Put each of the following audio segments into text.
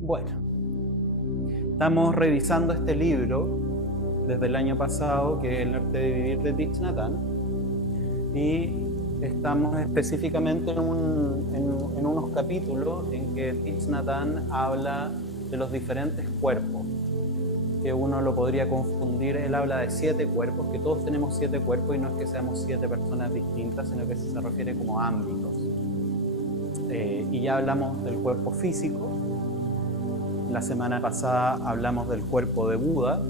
Bueno, estamos revisando este libro desde el año pasado, que es El arte de vivir de Thich Nhat Hanh, y estamos específicamente en unos capítulos en que Thich Nhat Hanh habla de los diferentes cuerpos, que uno lo podría confundir. Él habla de 7 cuerpos, que todos tenemos 7 cuerpos, y no es que seamos 7 personas distintas, sino que se refiere como ámbitos. Y ya hablamos del cuerpo físico. La semana pasada hablamos del cuerpo de Buda,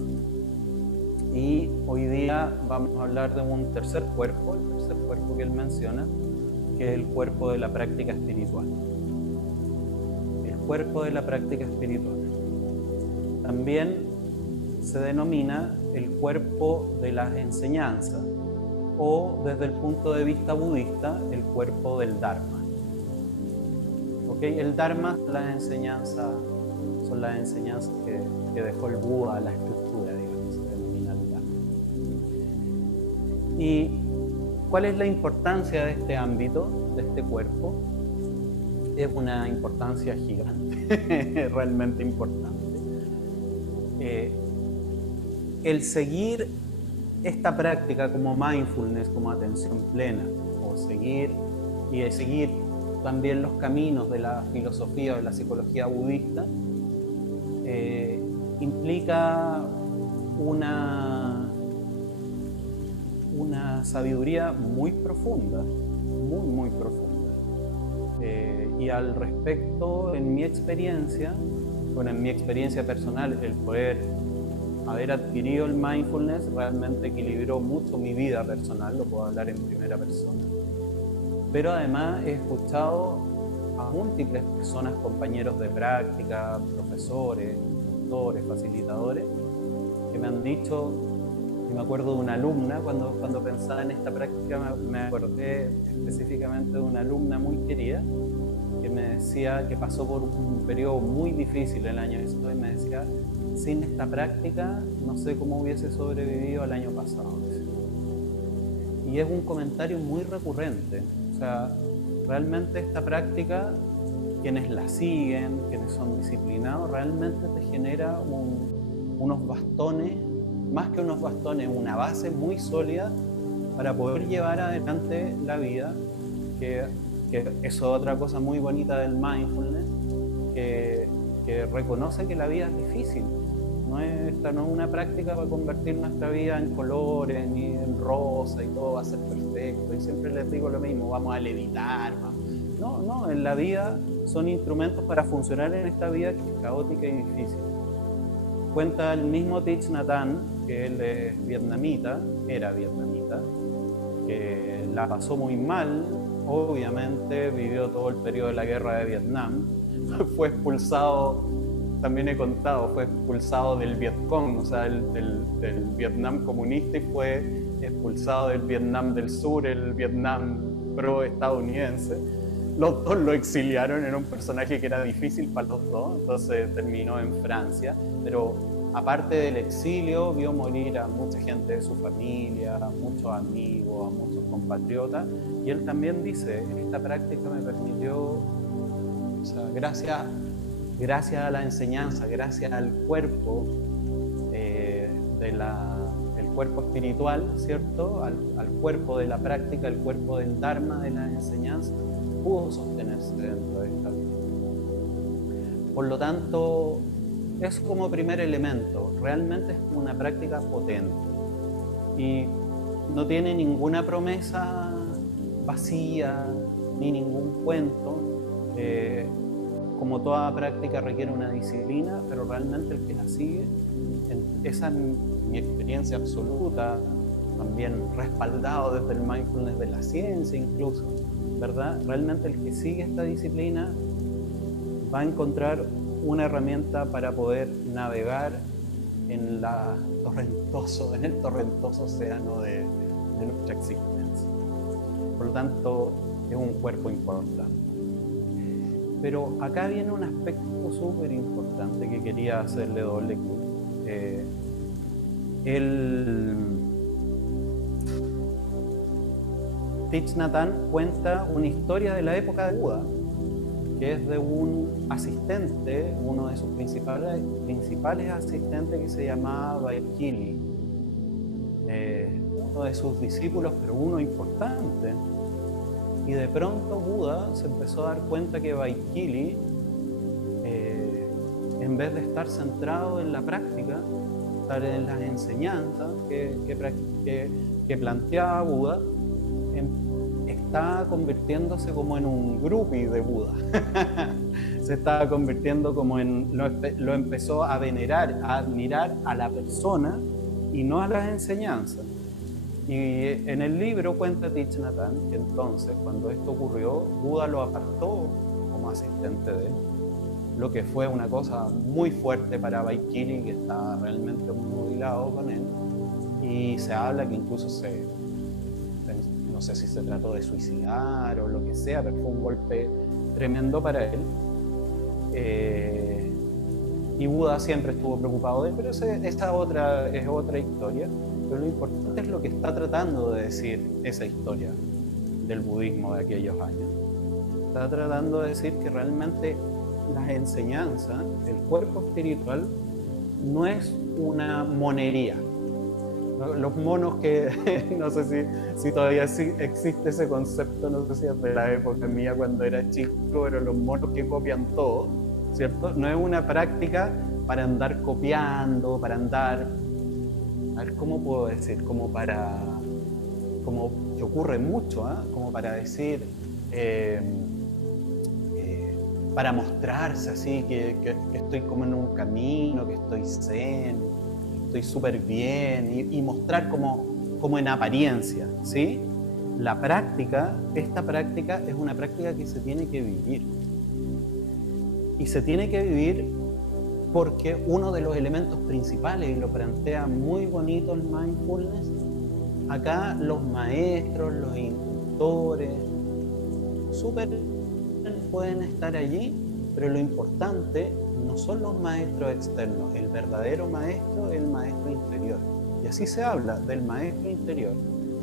y hoy día vamos a hablar de un tercer cuerpo, el tercer cuerpo que él menciona, que es el cuerpo de la práctica espiritual. El cuerpo de la práctica espiritual. También se denomina el cuerpo de las enseñanzas, o desde el punto de vista budista, el cuerpo del Dharma. ¿Okay? El Dharma son las enseñanzas que dejó el Buda, la estructura, digamos, se denomina el Dharma. ¿Y cuál es la importancia de este ámbito, de este cuerpo? Es una importancia gigante, realmente importante. El seguir esta práctica como mindfulness, como atención plena, o seguir también los caminos de la filosofía o de la psicología budista, implica una sabiduría muy profunda, muy profunda. Y al respecto, en mi experiencia personal, el poder haber adquirido el mindfulness realmente equilibró mucho mi vida personal, lo puedo hablar en primera persona. Pero además he escuchado a múltiples personas, compañeros de práctica, profesores, tutores, facilitadores, que me han dicho, y me acuerdo de una alumna, cuando pensaba en esta práctica, me acordé específicamente de una alumna muy querida, que me decía que pasó por un periodo muy difícil el año pasado, y me decía, sin esta práctica no sé cómo hubiese sobrevivido al año pasado. Y es un comentario muy recurrente. O sea, realmente esta práctica, quienes la siguen, quienes son disciplinados, realmente te genera unos bastones, más que unos bastones, una base muy sólida para poder llevar adelante la vida, que eso es otra cosa muy bonita del mindfulness, que reconoce que la vida es difícil. Esta no es una práctica para convertir nuestra vida en colores, ni en rosa, y todo va a ser perfecto. Y siempre les digo lo mismo, vamos a levitar. No, en la vida son instrumentos para funcionar en esta vida que es caótica y difícil. Cuenta el mismo Thich Nhat Hanh, que él es vietnamita, era vietnamita, que la pasó muy mal, obviamente, vivió todo el periodo de la guerra de Vietnam, fue expulsado, también he contado, fue expulsado del Vietcong, o sea, del Vietnam comunista, y fue expulsado del Vietnam del Sur, el Vietnam pro-estadounidense. Los dos lo exiliaron, era un personaje que era difícil para los dos, entonces terminó en Francia, pero aparte del exilio vio morir a mucha gente de su familia, a muchos amigos, a muchos compatriotas, y él también dice, esta práctica me permitió, o sea, gracias a la enseñanza, gracias al cuerpo, el cuerpo espiritual, ¿cierto? Al cuerpo de la práctica, el cuerpo del Dharma, de la enseñanza, pudo sostenerse dentro de esta vida. Por lo tanto, es como primer elemento, realmente es como una práctica potente y no tiene ninguna promesa vacía ni ningún cuento. Como toda práctica requiere una disciplina, pero realmente el que la sigue, esa es mi experiencia absoluta, también respaldado desde el mindfulness de la ciencia incluso, ¿verdad? Realmente el que sigue esta disciplina va a encontrar una herramienta para poder navegar en el torrentoso océano de nuestra existencia. Por lo tanto, es un cuerpo importante. Pero acá viene un aspecto súper importante que quería hacerle doble clic. Thich Nhat Hanh cuenta una historia de la época de Buda, que es de un asistente, uno de sus principales asistentes, que se llamaba Vaikili, uno de sus discípulos, pero uno importante. Y de pronto Buda se empezó a dar cuenta que Vaikili, en vez de estar centrado en la práctica, estar en las enseñanzas que planteaba Buda, estaba convirtiéndose como en un groupie de Buda. Se estaba convirtiendo como en... Lo empezó a venerar, a admirar a la persona y no a las enseñanzas. Y en el libro cuenta Thich Nhat Hanh que entonces, cuando esto ocurrió, Buda lo apartó como asistente de él, lo que fue una cosa muy fuerte para Vaikili, que estaba realmente muy nubilado con él, y se habla que incluso no sé si se trató de suicidar o lo que sea, pero fue un golpe tremendo para él. Y Buda siempre estuvo preocupado de él, pero esa es otra historia. Pero lo importante es lo que está tratando de decir esa historia del budismo de aquellos años. Está tratando de decir que realmente las enseñanzas, el cuerpo espiritual, no es una monería. Los monos que, no sé si todavía existe ese concepto, no sé si es de la época mía cuando era chico, pero los monos que copian todo, ¿cierto? No es una práctica para andar copiando, para andar, a ver, ¿cómo puedo decir? Como que ocurre mucho, ¿eh? Como para decir, para mostrarse así, que estoy como en un camino, que estoy zen, estoy súper bien, y mostrar como en apariencia, ¿sí? Esta práctica es una práctica que se tiene que vivir. Y se tiene que vivir porque uno de los elementos principales, y lo plantea muy bonito el mindfulness, acá los maestros, los instructores, súper pueden estar allí, pero lo importante no son los maestros externos, el verdadero maestro es el maestro interior. Y así se habla del maestro interior.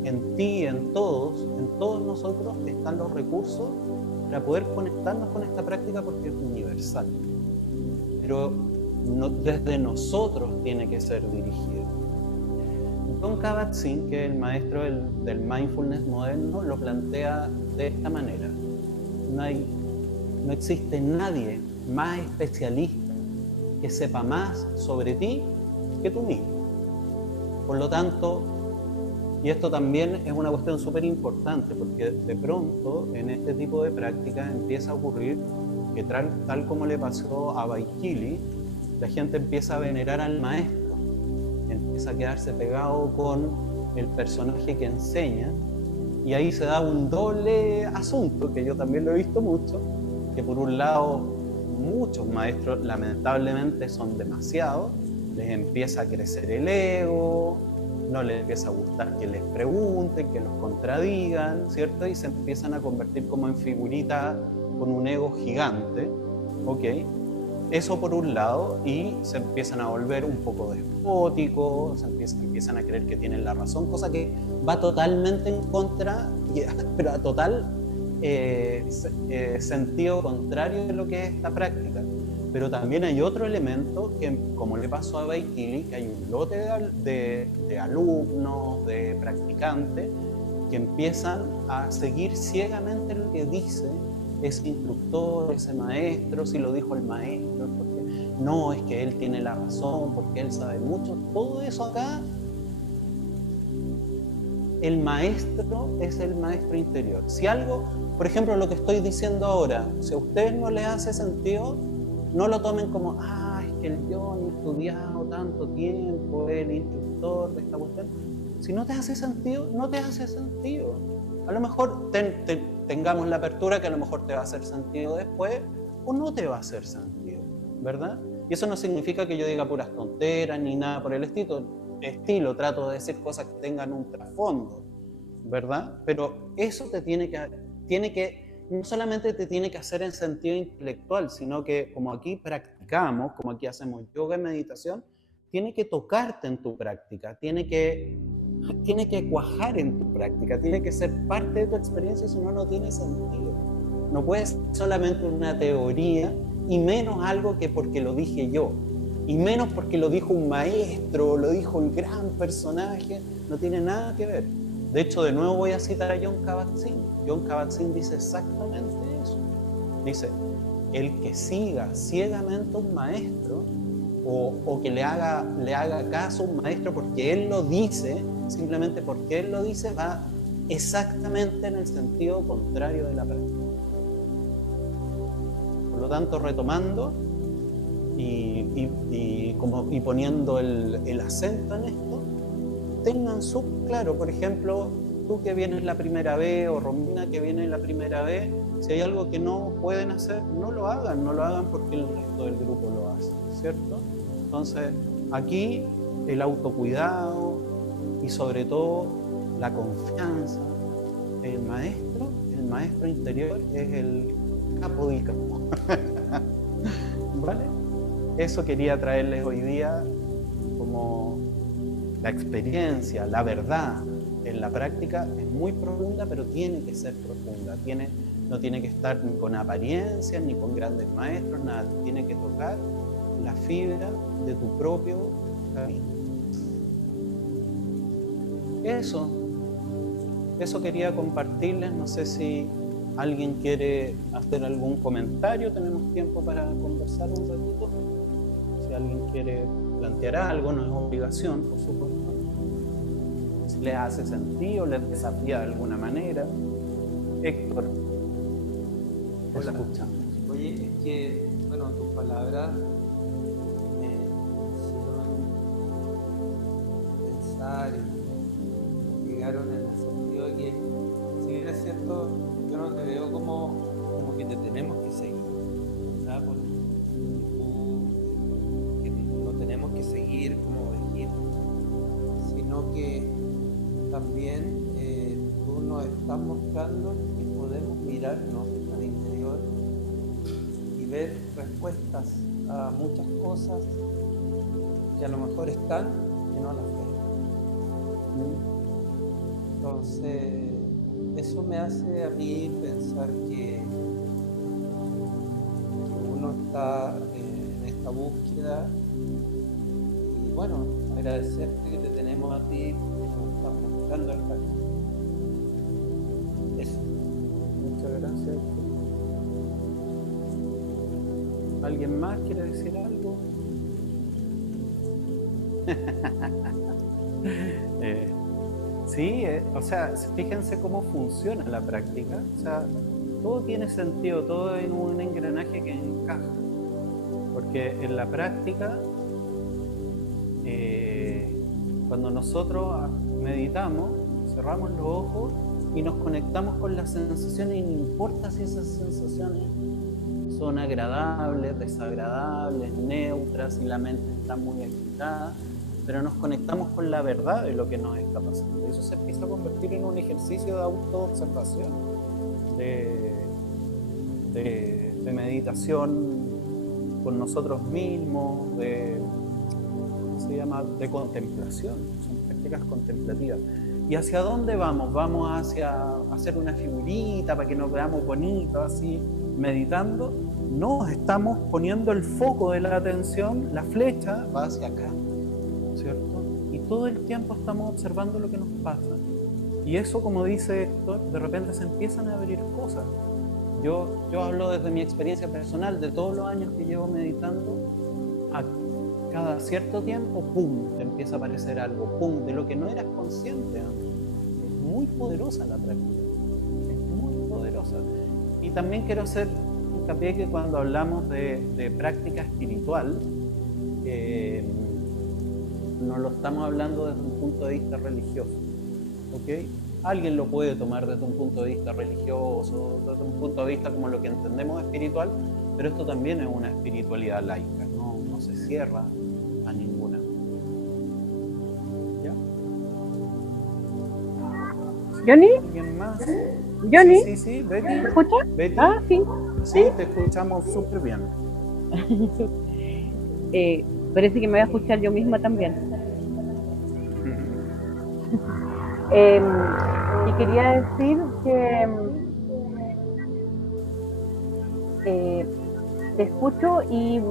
En ti, en todos nosotros están los recursos para poder conectarnos con esta práctica, porque es universal. Pero desde nosotros tiene que ser dirigido. Jon Kabat-Zinn, que es el maestro del mindfulness moderno, lo plantea de esta manera. No existe nadie más especialista que sepa más sobre ti que tú mismo. Por lo tanto, y esto también es una cuestión súper importante, porque de pronto en este tipo de prácticas empieza a ocurrir que tal como le pasó a Vaikili, la gente empieza a venerar al maestro, empieza a quedarse pegado con el personaje que enseña, y ahí se da un doble asunto, que yo también lo he visto mucho, que por un lado muchos maestros lamentablemente son demasiados, les empieza a crecer el ego, no les empieza a gustar que les pregunten, que los contradigan, ¿cierto? Y se empiezan a convertir como en figuritas con un ego gigante, ¿ok? Eso por un lado, y se empiezan a volver un poco despóticos, empiezan a creer que tienen la razón, cosa que va totalmente en contra, pero a total sentido contrario de lo que es esta práctica. Pero también hay otro elemento que, como le pasó a Vaikili, que hay un lote de alumnos, de practicantes, que empiezan a seguir ciegamente lo que dice ese instructor, ese maestro, si lo dijo el maestro, porque no, es que él tiene la razón, porque él sabe mucho. Todo eso acá, el maestro es el maestro interior. Si algo, por ejemplo, lo que estoy diciendo ahora, si a ustedes no les hace sentido, no lo tomen como, es que yo no he estudiado tanto tiempo, el instructor de esta cuestión. Si no te hace sentido, no te hace sentido. A lo mejor tengamos la apertura que a lo mejor te va a hacer sentido después, o no te va a hacer sentido, ¿verdad? Y eso no significa que yo diga puras tonteras ni nada por el estilo. Trato de decir cosas que tengan un trasfondo, ¿verdad? Pero eso tiene que no solamente te tiene que hacer en sentido intelectual, sino que como aquí practicamos, como aquí hacemos yoga y meditación, tiene que tocarte en tu práctica, tiene que tiene que cuajar en tu práctica, tiene que ser parte de tu experiencia, si no, no tiene sentido. No puede ser solamente una teoría, y menos algo que porque lo dije yo, y menos porque lo dijo un maestro, lo dijo un gran personaje, no tiene nada que ver. De hecho, de nuevo voy a citar a Jon Kabat-Zinn. Jon Kabat-Zinn dice exactamente eso. Dice, el que siga ciegamente a un maestro, o que le haga caso a un maestro porque él lo dice, simplemente porque él lo dice, va exactamente en el sentido contrario de la práctica. Por lo tanto, retomando y poniendo el acento en esto, tengan claro, por ejemplo, tú que vienes la primera vez, o Romina que viene la primera vez, si hay algo que no pueden hacer, no lo hagan porque el resto del grupo lo hace, ¿cierto? Entonces, aquí el autocuidado y sobre todo la confianza. El maestro interior es el capo del capo. ¿Vale? Eso quería traerles hoy día como la experiencia, la verdad en la práctica es muy profunda, pero tiene que ser profunda. No tiene que estar ni con apariencias, ni con grandes maestros, nada. Tiene que tocar la fibra de tu propio camino. Eso quería compartirles. No sé si alguien quiere hacer algún comentario. Tenemos tiempo para conversar un ratito. Si alguien quiere plantear algo, no es obligación, por supuesto. Si les hace sentido, les desafía de alguna manera. Héctor, te escuchamos. Oye, es que, bueno, tus palabras me hicieron pensar y llegaron en el sentido de que, si bien es cierto, yo no te veo como que te tenemos que seguir, ¿sabes? Porque que no tenemos que seguir como ovejita, sino que también tú nos estás mostrando que podemos mirarnos al interior y ver respuestas a muchas cosas que a lo mejor están y no las ves. Entonces, eso me hace a mí pensar que uno está en esta búsqueda y bueno, agradecerte que te tenemos a ti, que nos estás mostrando el camino. Eso. Muchas gracias. ¿Alguien más quiere decir algo? Sí, o sea, fíjense cómo funciona la práctica. O sea, todo tiene sentido, todo es un engranaje que encaja. Porque en la práctica, cuando nosotros meditamos, cerramos los ojos y nos conectamos con las sensaciones, y no importa si esas sensaciones son agradables, desagradables, neutras, si la mente está muy agitada, pero nos conectamos con la verdad de lo que nos está pasando. Eso se empieza a convertir en un ejercicio de autoobservación, de meditación con nosotros mismos, de contemplación. Son prácticas contemplativas. ¿Y hacia dónde vamos? ¿Vamos hacia hacer una figurita para que nos veamos bonitos, así, meditando? No, estamos poniendo el foco de la atención, la flecha va hacia acá, ¿cierto? Y todo el tiempo estamos observando lo que nos pasa. Y eso, como dice Héctor, de repente se empiezan a abrir cosas. Yo hablo desde mi experiencia personal, de todos los años que llevo meditando, a cada cierto tiempo, ¡pum!, te empieza a aparecer algo, ¡pum!, de lo que no eras consciente antes. Es muy poderosa la práctica, es muy poderosa. Y también quiero hacer hincapié que cuando hablamos de práctica espiritual, no lo estamos hablando desde un punto de vista religioso, ¿ok? Alguien lo puede tomar desde un punto de vista religioso, desde un punto de vista como lo que entendemos espiritual, pero esto también es una espiritualidad laica, no se cierra a ninguna. ¿Ya? ¿Johnny? ¿Alguien más? ¿Johnny? Sí, Betty. ¿Me escuchas? Betty. Ah, sí. Sí, te escuchamos súper bien. Parece que me voy a escuchar yo misma también. Eh, y quería decir que te escucho y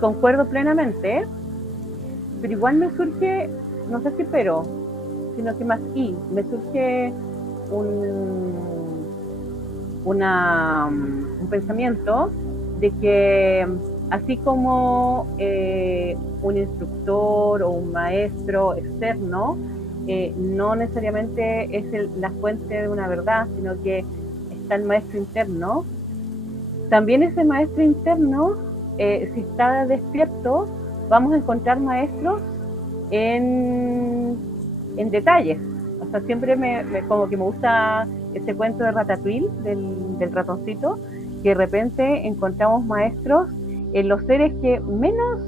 concuerdo plenamente, pero igual me surge, no sé si sino que más me surge un, un pensamiento de que así como un instructor o un maestro externo no necesariamente es la fuente de una verdad, sino que está el maestro interno, también ese maestro interno, si está despierto, vamos a encontrar maestros en detalles. O sea, siempre como que me gusta ese cuento de Ratatouille, del ratoncito, que de repente encontramos maestros en los seres que menos,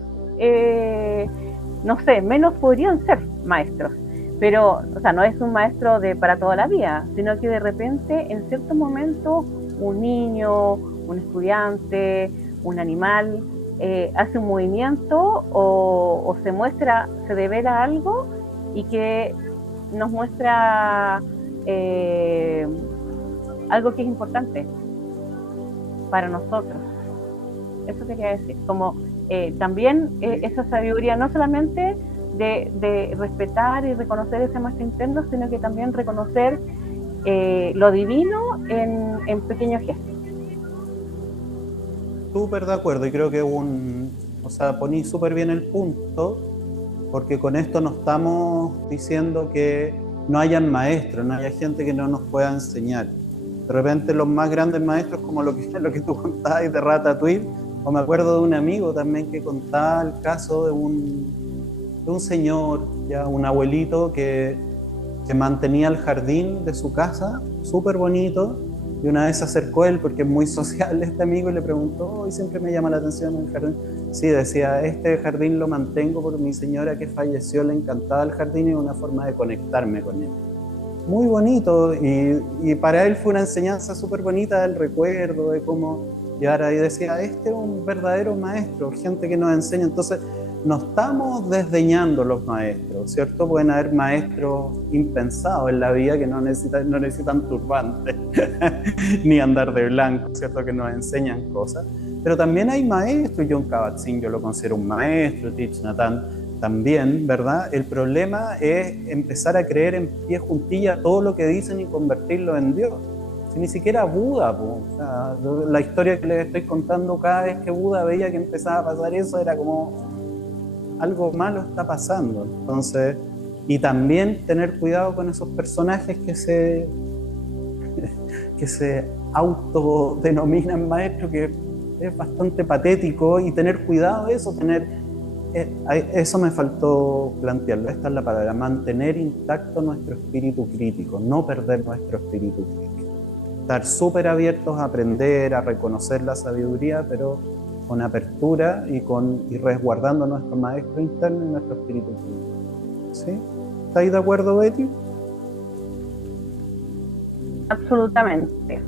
no sé, menos podrían ser maestros. Pero, o sea, no es un maestro para toda la vida, sino que de repente, en cierto momento, un niño, un estudiante, un animal, hace un movimiento o se devela algo y que nos muestra algo que es importante para nosotros. Eso quería decir, como también esa sabiduría no solamente de respetar y reconocer ese maestro interno, sino que también reconocer lo divino en pequeños gestos. Súper de acuerdo, y creo que o sea, poní súper bien el punto, porque con esto no estamos diciendo que no hayan maestros, no haya gente que no nos pueda enseñar. De repente los más grandes maestros, como lo que tú contabas de Ratatouille, o me acuerdo de un amigo también que contaba el caso de un señor, ya un abuelito, que mantenía el jardín de su casa súper bonito, y una vez se acercó él, porque es muy social este amigo, y le preguntó, y siempre me llama la atención el jardín. Sí, decía, este jardín lo mantengo por mi señora que falleció, le encantaba el jardín y una forma de conectarme con él. Muy bonito, y para él fue una enseñanza súper bonita del recuerdo, de cómo llevar ahí. Decía, este es un verdadero maestro, gente que nos enseña. Entonces, no estamos desdeñando los maestros, ¿cierto? Pueden haber maestros impensados en la vida que no necesitan turbantes ni andar de blanco, ¿cierto? Que nos enseñan cosas. Pero también hay maestros, Jon Kabat-Zinn yo lo considero un maestro, Thich Nhat Hanh también, ¿verdad? El problema es empezar a creer en pie juntilla todo lo que dicen y convertirlo en Dios. Si ni siquiera Buda, o sea, la historia que les estoy contando, cada vez que Buda veía que empezaba a pasar eso, era como algo malo está pasando. Entonces, y también tener cuidado con esos personajes que se autodenominan maestros, que es bastante patético, y tener cuidado de eso, eso me faltó plantearlo, esta es la palabra, mantener intacto nuestro espíritu crítico, no perder nuestro espíritu crítico, estar súper abiertos a aprender, a reconocer la sabiduría, pero con apertura y resguardando nuestro maestro interno y nuestro espíritu crítico. ¿Sí? ¿Estáis de acuerdo, Betty? Absolutamente.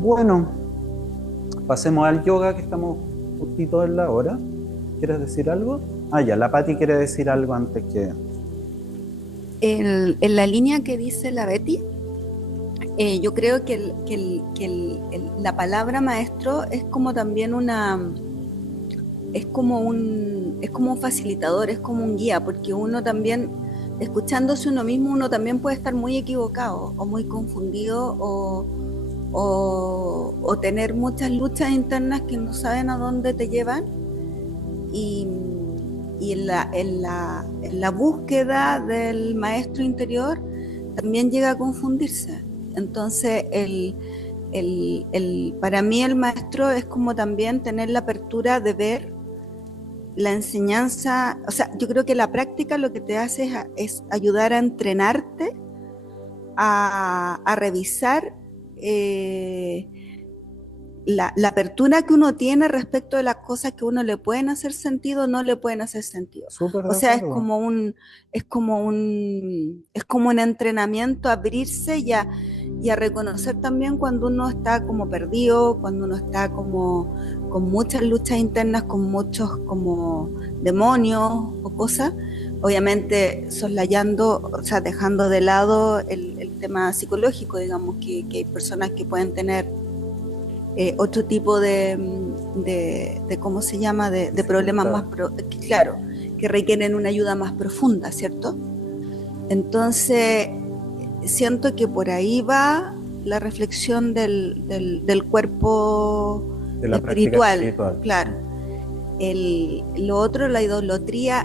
Bueno, pasemos al yoga, que estamos justito en la hora. ¿Quieres decir algo? Ya, la Pati quiere decir algo antes que... En la línea que dice la Betty, yo creo que la palabra maestro es como también es como un facilitador, es como un guía, porque uno también, escuchándose uno mismo, uno también puede estar muy equivocado o muy confundido o tener muchas luchas internas que no saben a dónde te llevan, y en la búsqueda del maestro interior también llega a confundirse. Entonces para mí el maestro es como también tener la apertura de ver la enseñanza. O sea, yo creo que la práctica lo que te hace es ayudar a entrenarte a revisar la apertura que uno tiene respecto de las cosas que uno le pueden hacer sentido o no le pueden hacer sentido. O sea, es como un entrenamiento, abrirse y a reconocer también cuando uno está como perdido, cuando uno está como con muchas luchas internas, con muchos como demonios o cosas, obviamente soslayando, o sea, dejando de lado el tema psicológico, digamos, que hay personas que pueden tener otro tipo de ¿cómo se llama?, de problemas más, claro, que requieren una ayuda más profunda, ¿cierto? Entonces, siento que por ahí va la reflexión del cuerpo De la espiritual, espiritual. claro. Lo otro, la idolatría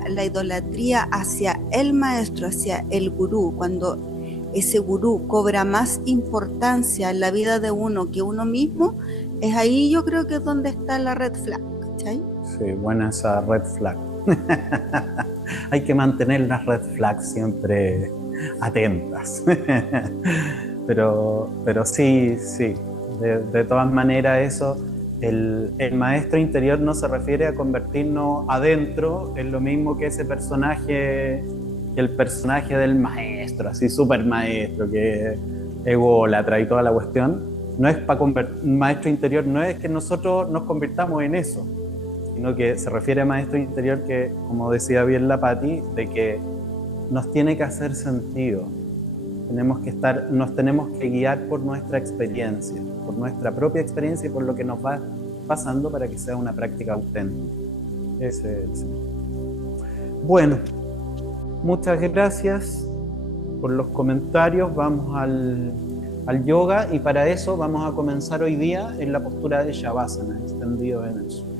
hacia el maestro, hacia el gurú, cuando ese gurú cobra más importancia en la vida de uno que uno mismo, es ahí yo creo que es donde está la red flag, ¿cachai? Sí, buena esa red flag. Hay que mantener las red flags siempre atentas. Pero sí, de todas maneras eso, el maestro interior no se refiere a convertirnos adentro en lo mismo que ese personaje, el personaje del maestro, así súper maestro, que es ególatra y toda la cuestión. No es para maestro interior, no es que nosotros nos convirtamos en eso, sino que se refiere a maestro interior que, como decía bien la Patti, de que nos tiene que hacer sentido. Nos tenemos que guiar por nuestra experiencia, por nuestra propia experiencia y por lo que nos va pasando para que sea una práctica auténtica. Ese es el sentido. Bueno, muchas gracias por los comentarios. Vamos al yoga y para eso vamos a comenzar hoy día en la postura de Shavasana, extendido en el suelo.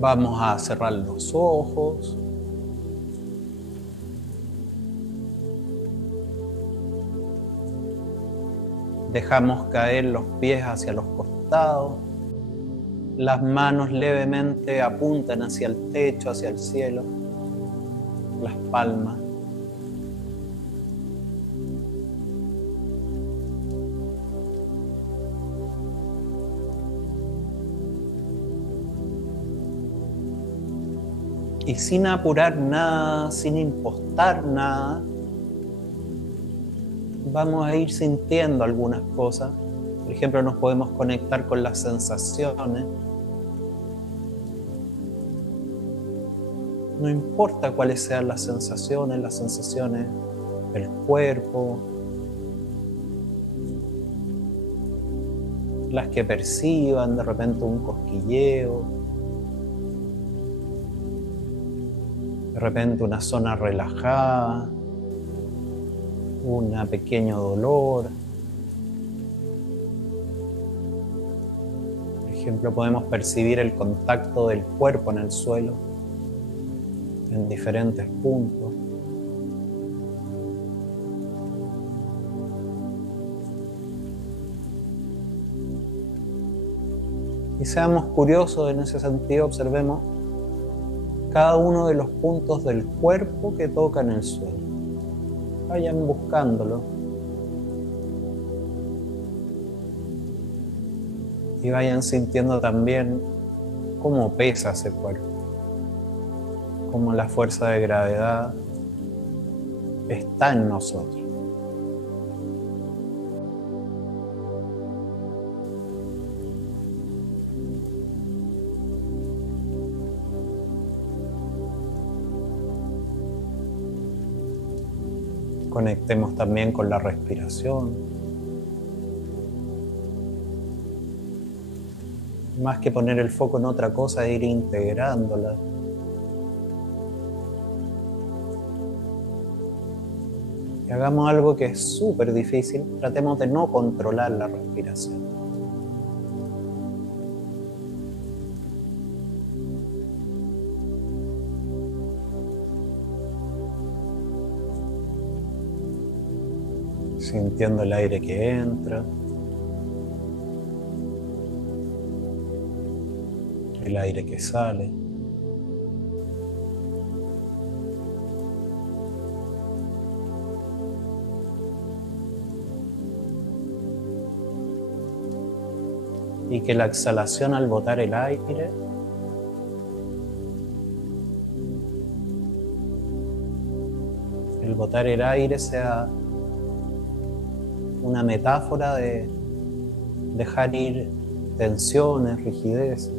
Vamos a cerrar los ojos. Dejamos caer los pies hacia los costados. Las manos levemente apuntan hacia el techo, hacia el cielo. Las palmas. Y sin apurar nada, sin impostar nada, vamos a ir sintiendo algunas cosas. Por ejemplo, nos podemos conectar con las sensaciones. No importa cuáles sean las sensaciones del cuerpo, las que perciban, de repente un cosquilleo, de repente una zona relajada, un pequeño dolor. Por ejemplo, podemos percibir el contacto del cuerpo en el suelo en diferentes puntos. Y seamos curiosos en ese sentido, observemos cada uno de los puntos del cuerpo que tocan el suelo. Vayan buscándolo. Y vayan sintiendo también cómo pesa ese cuerpo. Cómo la fuerza de gravedad está en nosotros. Conectemos también con la respiración. Más que poner el foco en otra cosa, ir integrándola. Y hagamos algo que es súper difícil. Tratemos de no controlar la respiración. Sintiendo el aire que entra, el aire que sale. y que la exhalación al botar el aire sea una metáfora de dejar ir tensiones, rigidez.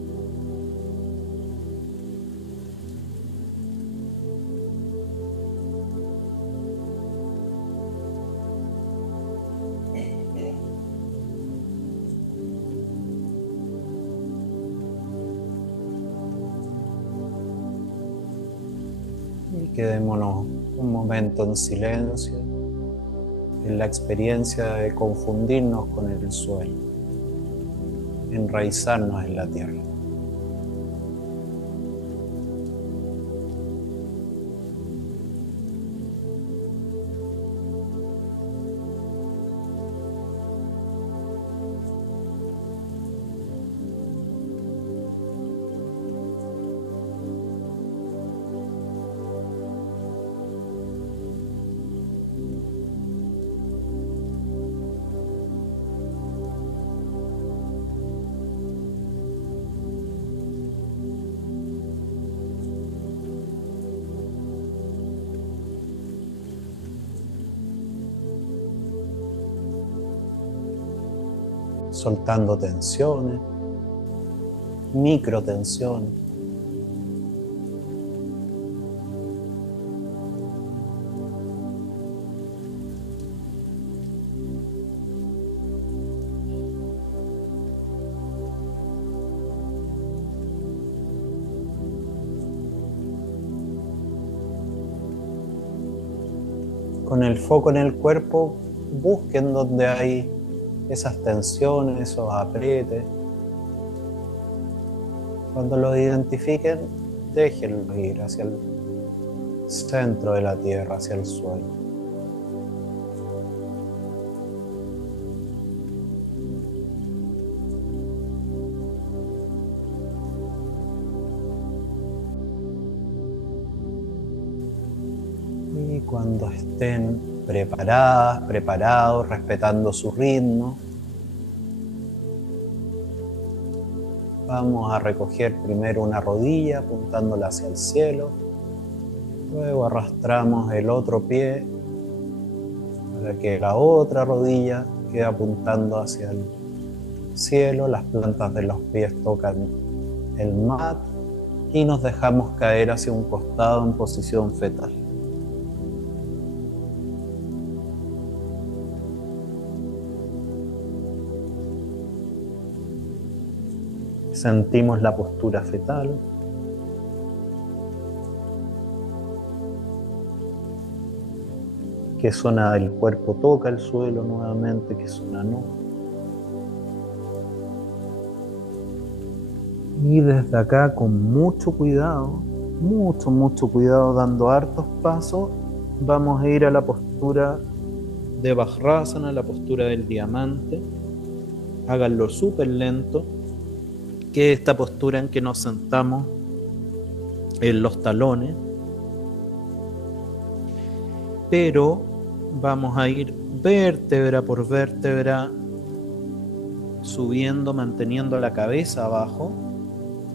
Y quedémonos un momento en silencio, en la experiencia de confundirnos con el suelo, enraizarnos en la tierra. Soltando tensiones, microtensiones. Con el foco en el cuerpo, busquen donde hay esas tensiones, esos apretes. Cuando los identifiquen, déjenlos ir hacia el centro de la tierra, hacia el suelo. Y cuando estén preparadas, preparados, respetando su ritmo, vamos a recoger primero una rodilla apuntándola hacia el cielo, luego arrastramos el otro pie para que la otra rodilla quede apuntando hacia el cielo, las plantas de los pies tocan el mat y nos dejamos caer hacia un costado en posición fetal. Sentimos la postura fetal. Qué zona del cuerpo toca el suelo nuevamente, qué zona no. Y desde acá, con mucho cuidado, mucho cuidado, dando hartos pasos, vamos a ir a la postura de Vajrasana, la postura del diamante. Háganlo súper lento, que es esta postura en que nos sentamos en los talones, pero vamos a ir vértebra por vértebra, subiendo, manteniendo la cabeza abajo,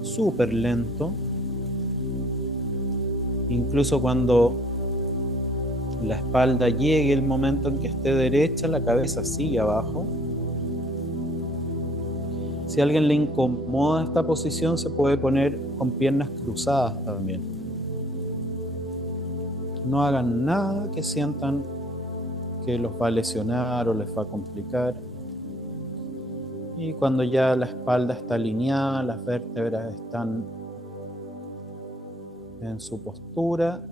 súper lento. Incluso cuando la espalda llegue el momento en que esté derecha, la cabeza sigue abajo. Si a alguien le incomoda esta posición, se puede poner con piernas cruzadas también. No hagan nada que sientan que los va a lesionar o les va a complicar. Y cuando ya la espalda está alineada, las vértebras están en su postura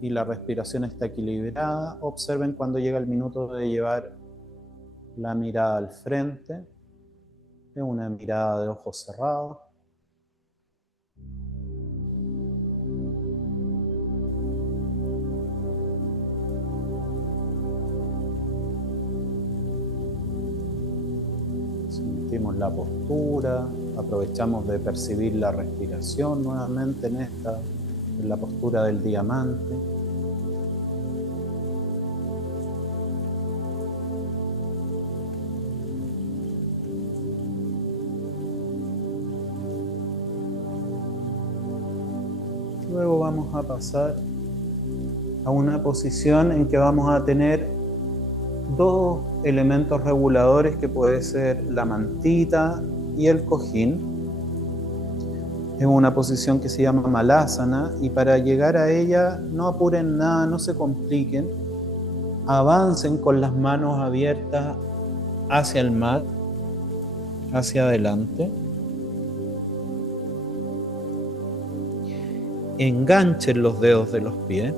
y la respiración está equilibrada, observen cuando llega el minuto de llevar la mirada al frente. Es una mirada de ojos cerrados. Sentimos la postura, aprovechamos de percibir la respiración nuevamente en la postura del diamante. Luego vamos a pasar a una posición en que vamos a tener dos elementos reguladores, que puede ser la mantita y el cojín. Es una posición que se llama Malasana, y para llegar a ella no apuren nada, no se compliquen, avancen con las manos abiertas hacia el mat, hacia adelante. Enganchen los dedos de los pies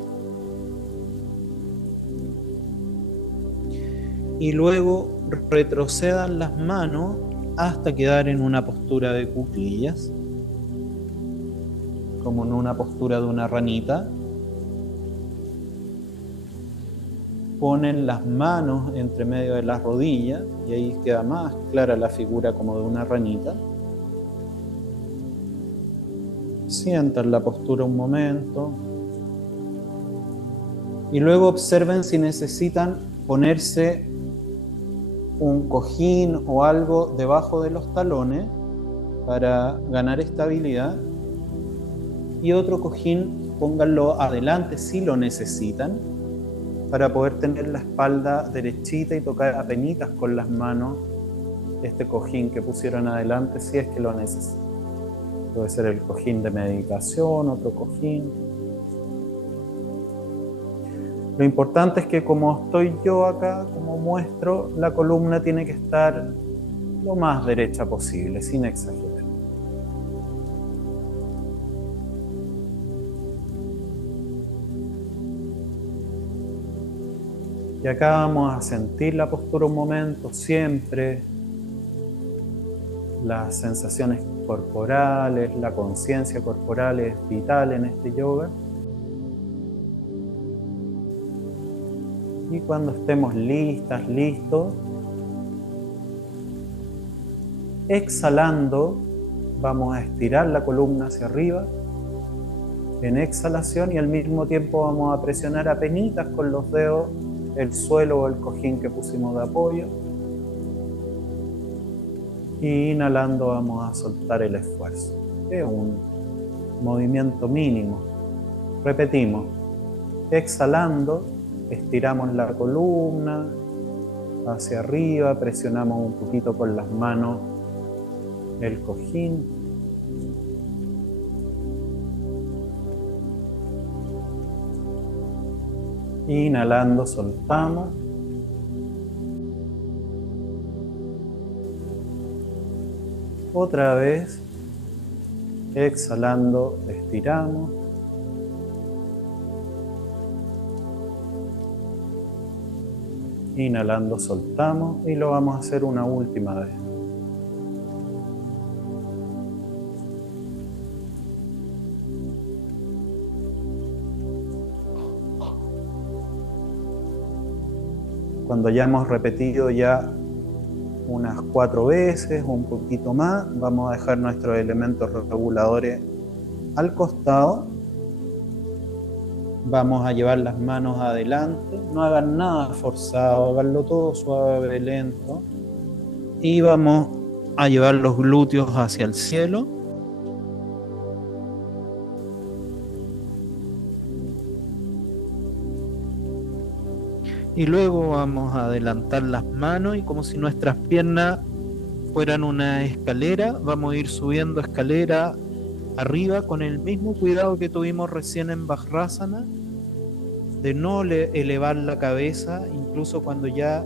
y luego retrocedan las manos hasta quedar en una postura de cuclillas, como en una postura de una ranita. Ponen las manos entre medio de las rodillas y ahí queda más clara la figura como de una ranita. Sientan la postura un momento y luego observen si necesitan ponerse un cojín o algo debajo de los talones para ganar estabilidad, y otro cojín pónganlo adelante si lo necesitan, para poder tener la espalda derechita y tocar apenitas con las manos este cojín que pusieron adelante si es que lo necesitan. Puede ser el cojín de meditación, otro cojín. Lo importante es que, como estoy yo acá, como muestro, la columna tiene que estar lo más derecha posible, sin exagerar. Y acá vamos a sentir la postura un momento, siempre las sensaciones corporales, la conciencia corporal es vital en este yoga. Y cuando estemos listas, listos, exhalando, vamos a estirar la columna hacia arriba en exhalación, y al mismo tiempo vamos a presionar apenitas con los dedos el suelo o el cojín que pusimos de apoyo. Y inhalando vamos a soltar el esfuerzo. Es un movimiento mínimo. Repetimos. Exhalando, estiramos la columna hacia arriba, presionamos un poquito con las manos el cojín. Inhalando, soltamos. Otra vez, exhalando, estiramos. Inhalando, soltamos, y lo vamos a hacer una última vez. Cuando ya hemos repetido ya unas 4 veces o un poquito más, vamos a dejar nuestros elementos reguladores al costado. Vamos a llevar las manos adelante, no hagan nada forzado, háganlo todo suave, lento. Y vamos a llevar los glúteos hacia el cielo. Y luego vamos a adelantar las manos y, como si nuestras piernas fueran una escalera, vamos a ir subiendo escalera arriba con el mismo cuidado que tuvimos recién en Vajrasana, de no elevar la cabeza, incluso cuando ya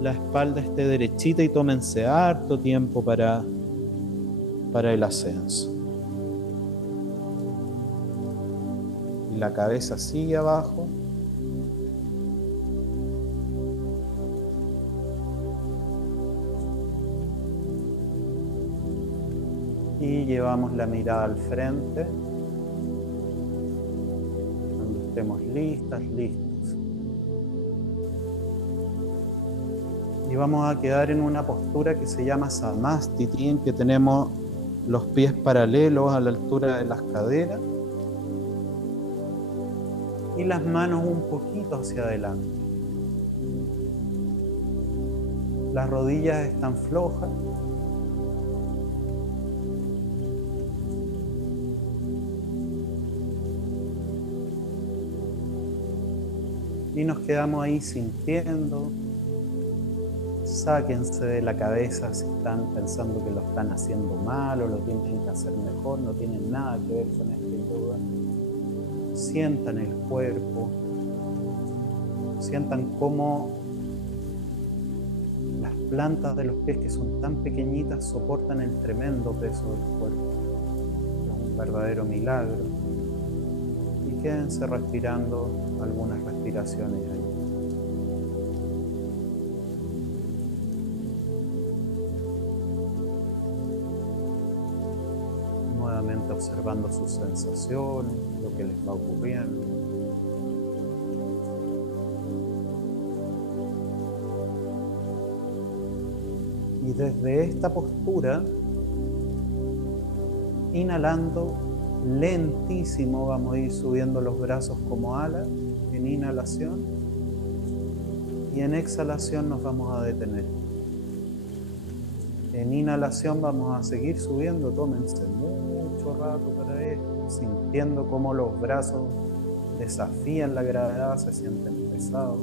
la espalda esté derechita, y tómense harto tiempo para el ascenso. Y la cabeza sigue abajo. Y llevamos la mirada al frente, cuando estemos listas, listos. Y vamos a quedar en una postura que se llama Samastiti, en que tenemos los pies paralelos a la altura de las caderas y las manos un poquito hacia adelante. Las rodillas están flojas. Y nos quedamos ahí sintiendo. Sáquense de la cabeza si están pensando que lo están haciendo mal o lo tienen que hacer mejor. No tienen nada que ver con este yoga. Sientan el cuerpo. Sientan cómo las plantas de los pies, que son tan pequeñitas, soportan el tremendo peso del cuerpo. Es un verdadero milagro. Y quédense respirando algunas respiraciones ahí. Nuevamente observando sus sensaciones, lo que les va ocurriendo. Y desde esta postura, inhalando lentísimo, vamos a ir subiendo los brazos como alas en inhalación, y en exhalación nos vamos a detener. En inhalación vamos a seguir subiendo, tómense mucho rato para esto, sintiendo cómo los brazos desafían la gravedad, se sienten pesados.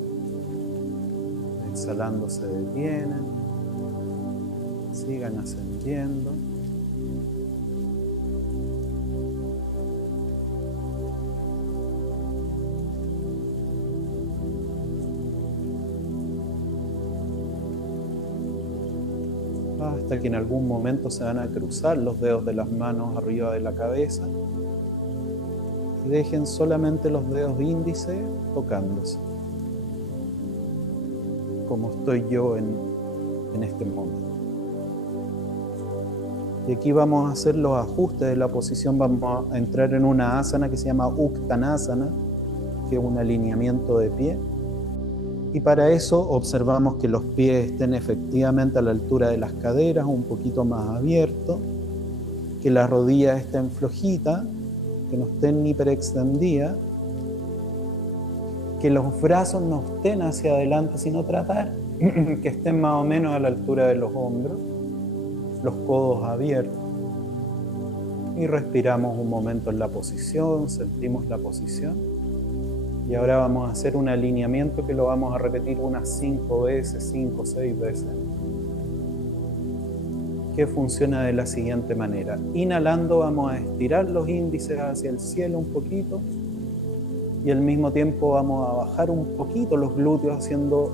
Exhalando se detienen. Sigan ascendiendo. Hasta que en algún momento se van a cruzar los dedos de las manos arriba de la cabeza y dejen solamente los dedos índice tocándose, como estoy yo en este momento. Y aquí vamos a hacer los ajustes de la posición. Vamos a entrar en una asana que se llama Uttanasana, que es un alineamiento de pie. Y para eso observamos que los pies estén efectivamente a la altura de las caderas, un poquito más abiertos, que las rodillas estén flojitas, que no estén hiperextendidas, que los brazos no estén hacia adelante, sino tratar que estén más o menos a la altura de los hombros, los codos abiertos. Y respiramos un momento en la posición, sentimos la posición. Y ahora vamos a hacer un alineamiento que lo vamos a repetir unas 5 veces, 5 o 6 veces. Que funciona de la siguiente manera. Inhalando vamos a estirar los índices hacia el cielo un poquito. Y al mismo tiempo vamos a bajar un poquito los glúteos haciendo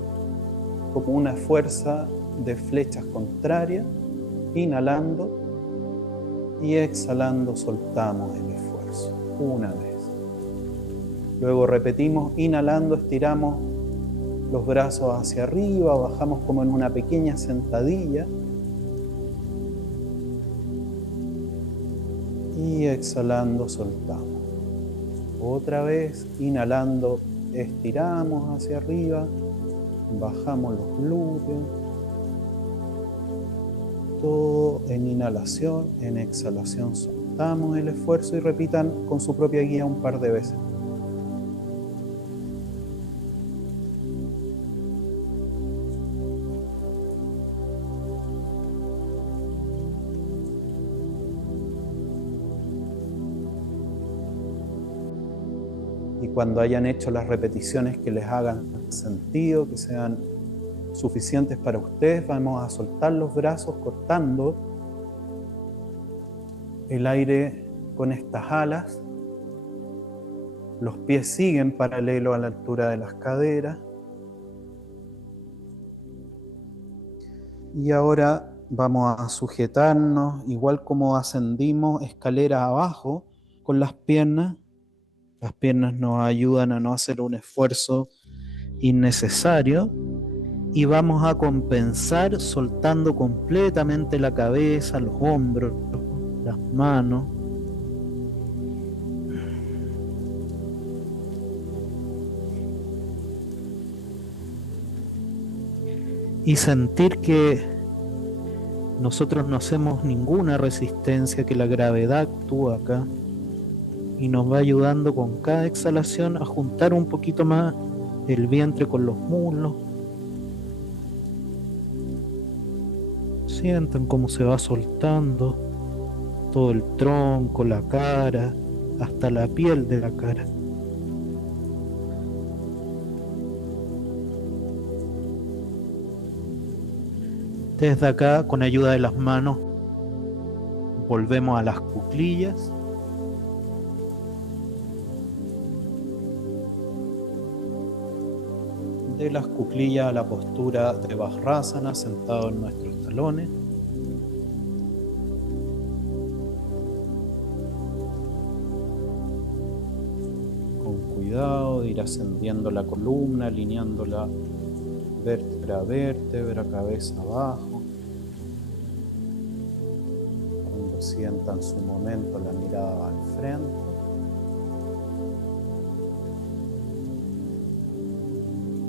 como una fuerza de flechas contrarias. Inhalando y exhalando soltamos el esfuerzo. Una vez. Luego repetimos, inhalando, estiramos los brazos hacia arriba, bajamos como en una pequeña sentadilla. Y exhalando, soltamos. Otra vez, inhalando, estiramos hacia arriba, bajamos los glúteos. Todo en inhalación, en exhalación soltamos el esfuerzo y repitan con su propia guía un par de veces. Y cuando hayan hecho las repeticiones que les hagan sentido, que sean suficientes para ustedes, vamos a soltar los brazos cortando el aire con estas alas. Los pies siguen paralelo a la altura de las caderas. Y ahora vamos a sujetarnos, igual como ascendimos escalera abajo, con las piernas. Las piernas nos ayudan a no hacer un esfuerzo innecesario. Y vamos a compensar soltando completamente la cabeza, los hombros, las manos. Y sentir que nosotros no hacemos ninguna resistencia, que la gravedad actúa acá y nos va ayudando con cada exhalación a juntar un poquito más el vientre con los muslos. Sientan cómo se va soltando todo el tronco, la cara, hasta la piel de la cara. Desde acá, con ayuda de las manos, volvemos a las cuclillas. De las cuclillas a la postura de Vajrasana, sentado en nuestros talones. Con cuidado de ir ascendiendo la columna, alineándola vértebra a vértebra, cabeza abajo. Cuando sientan su momento, la mirada va al frente.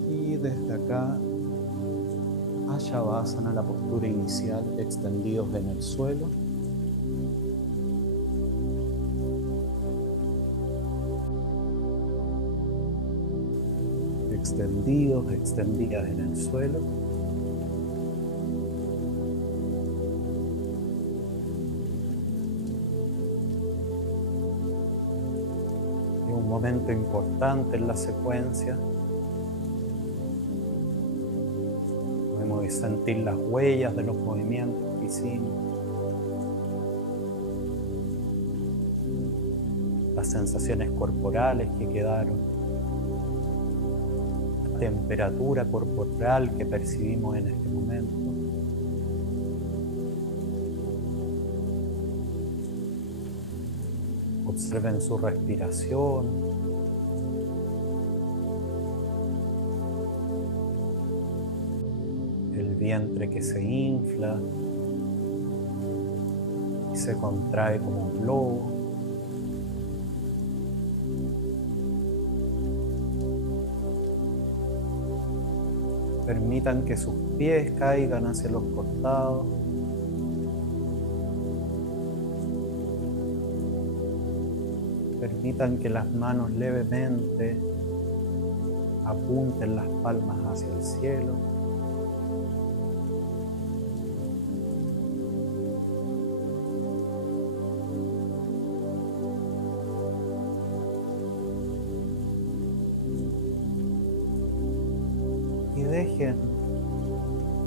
Y desde acá, Shavasana, la postura inicial, extendidos en el suelo. Extendidos, extendidas en el suelo. Y un momento importante en la secuencia. Podemos sentir las huellas de los movimientos que hicimos. Las sensaciones corporales que quedaron. Temperatura corporal que percibimos en este momento. Observen su respiración. El vientre que se infla y se contrae como un globo. Permitan que sus pies caigan hacia los costados. Permitan que las manos levemente apunten las palmas hacia el cielo.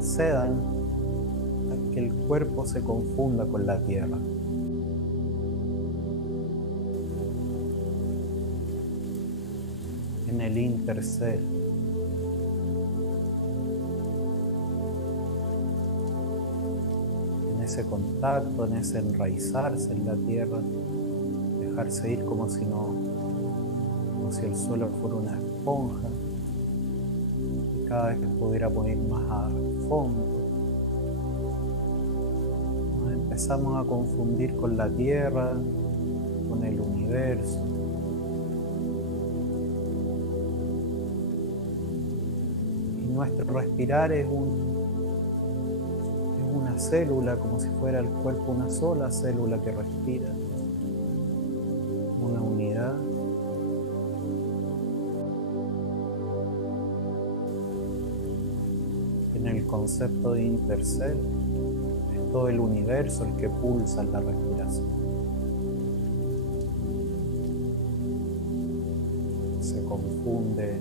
Cedan a que el cuerpo se confunda con la tierra. En el intercel. En ese contacto, en ese enraizarse en la tierra, dejarse ir como si el suelo fuera una esponja. Cada vez que pudiéramos ir más a fondo, nos empezamos a confundir con la tierra, con el universo. Y nuestro respirar es una célula, como si fuera el cuerpo una sola célula que respira, una unidad. En el concepto de intercel, es todo el universo el que pulsa en la respiración. Se confunde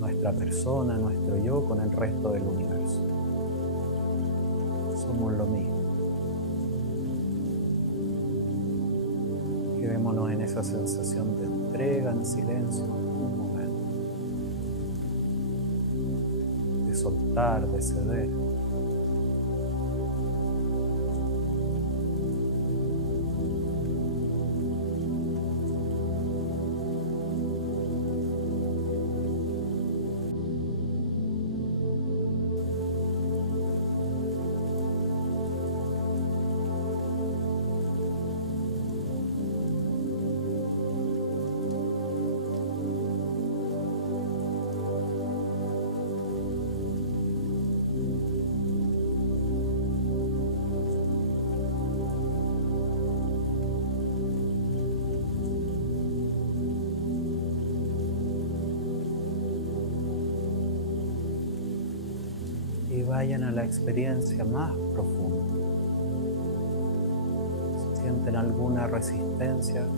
nuestra persona, nuestro yo, con el resto del universo. Somos lo mismo. Quedémonos en esa sensación de entrega, en silencio. De soltar, de ceder. Y vayan a la experiencia más profunda. Si sienten alguna resistencia,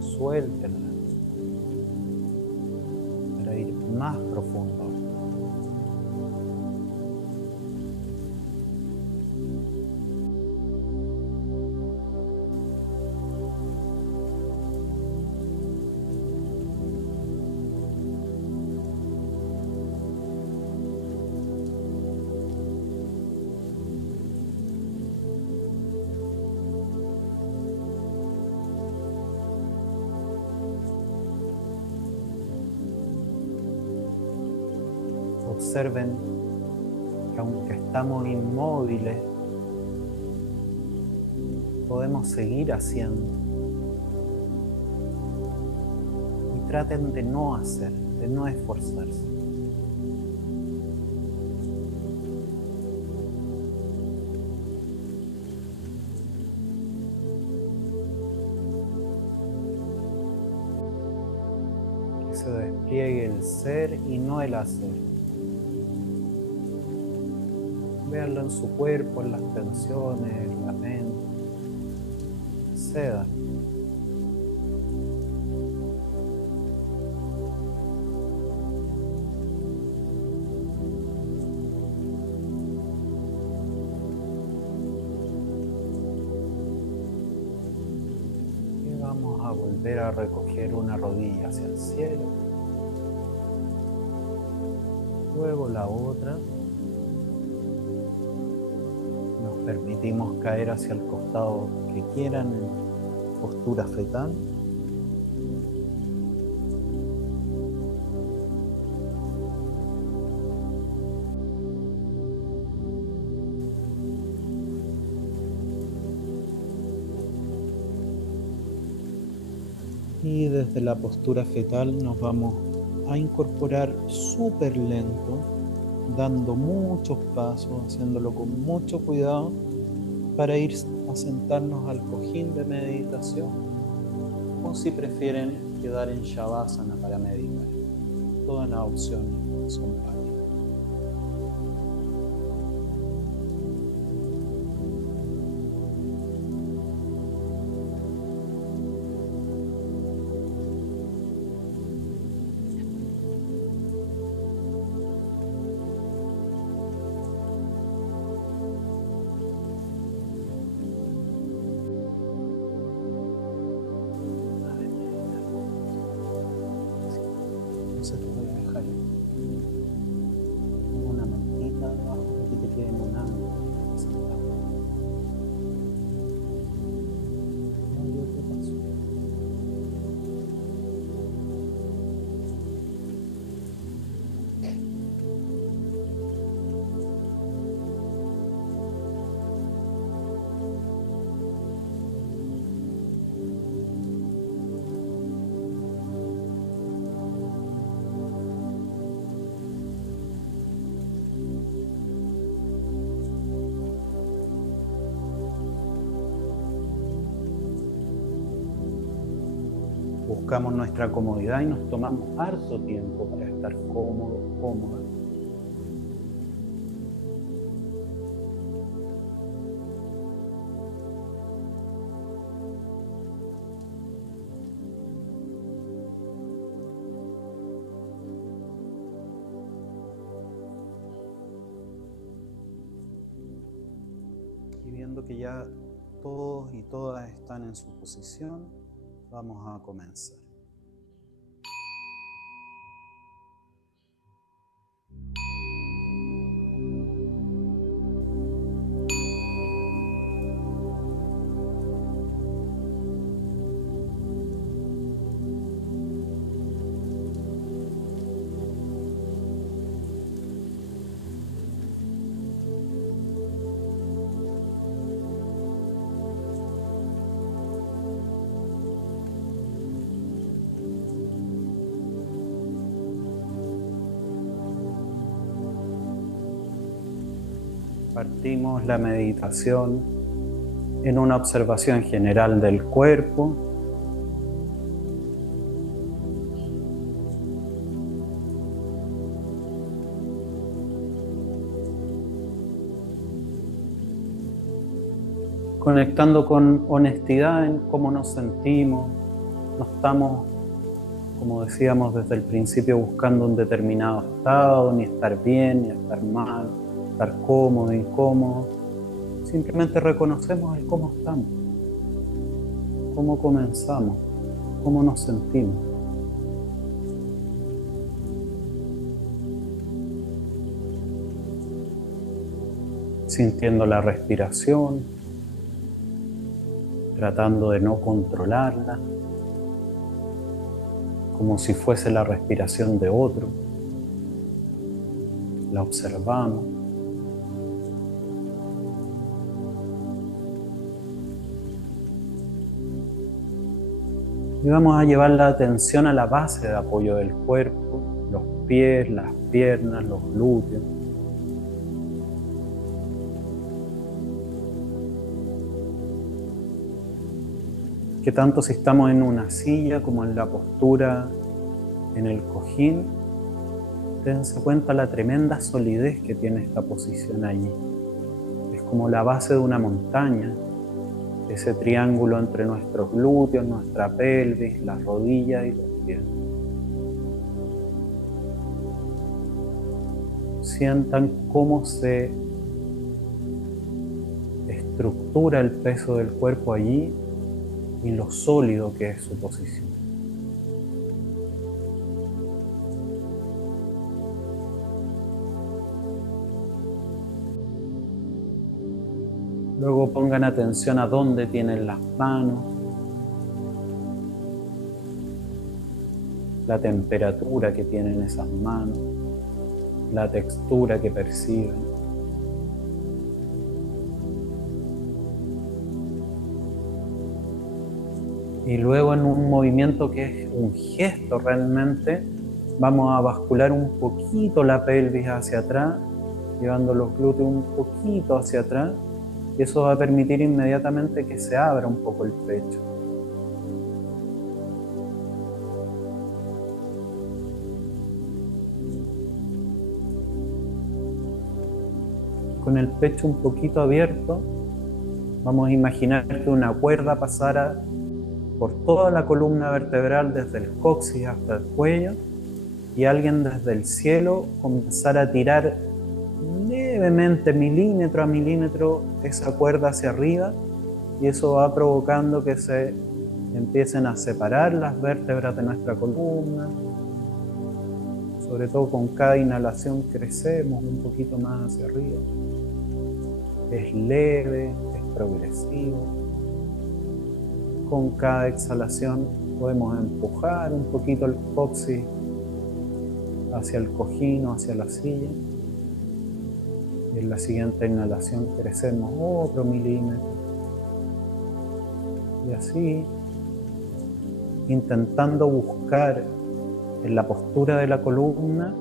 suéltenla para ir más profundo. observen que aunque estamos inmóviles, podemos seguir haciendo. Y traten de no hacer, de no esforzarse. Que se despliegue el ser y no el hacer. Véanlo en su cuerpo, en las tensiones, en la mente. Ceda. Y vamos a volver a recoger una rodilla hacia el cielo. Luego la otra. Nos permitimos caer hacia el costado que quieran en postura fetal. Y desde la postura fetal nos vamos a incorporar súper lento, dando muchos pasos, haciéndolo con mucho cuidado para ir a sentarnos al cojín de meditación, o si prefieren quedar en Shavasana para meditar. Todas las opciones son válidas. Entonces te voy a dejar una mantita abajo que te quede en un ángulo. Y otro paso. Buscamos nuestra comodidad y nos tomamos harto tiempo para estar cómodos, cómodas. Y viendo que ya todos y todas están en su posición, vamos a comenzar. Partimos la meditación en una observación general del cuerpo. Conectando con honestidad en cómo nos sentimos. No estamos, como decíamos desde el principio, buscando un determinado estado, ni estar bien, ni estar mal, estar cómodo, incómodo. Simplemente reconocemos el cómo estamos, cómo comenzamos, cómo nos sentimos. Sintiendo la respiración, tratando de no controlarla, como si fuese la respiración de otro. la observamos. Y vamos a llevar la atención a la base de apoyo del cuerpo, los pies, las piernas, los glúteos. Que tanto si estamos en una silla como en la postura en el cojín, dense cuenta la tremenda solidez que tiene esta posición allí. Es como la base de una montaña, ese triángulo entre nuestros glúteos, nuestra pelvis, las rodillas y los pies. Sientan cómo se estructura el peso del cuerpo allí y lo sólido que es su posición. Luego pongan atención a dónde tienen las manos, la temperatura que tienen esas manos, la textura que perciben. Y luego en un movimiento que es un gesto realmente, vamos a bascular un poquito la pelvis hacia atrás, llevando los glúteos un poquito hacia atrás, y eso va a permitir inmediatamente que se abra un poco el pecho. Con el pecho un poquito abierto, vamos a imaginar que una cuerda pasara por toda la columna vertebral desde el coxis hasta el cuello y alguien desde el cielo comenzara a tirar levemente, milímetro a milímetro, esa cuerda hacia arriba, y eso va provocando que se empiecen a separar las vértebras de nuestra columna. Sobre todo con cada inhalación crecemos un poquito más hacia arriba. Es leve, es progresivo. Con cada exhalación podemos empujar un poquito el coxis hacia el cojín o hacia la silla. Y en la siguiente inhalación crecemos otro milímetro. Y así, intentando buscar en la postura de la columna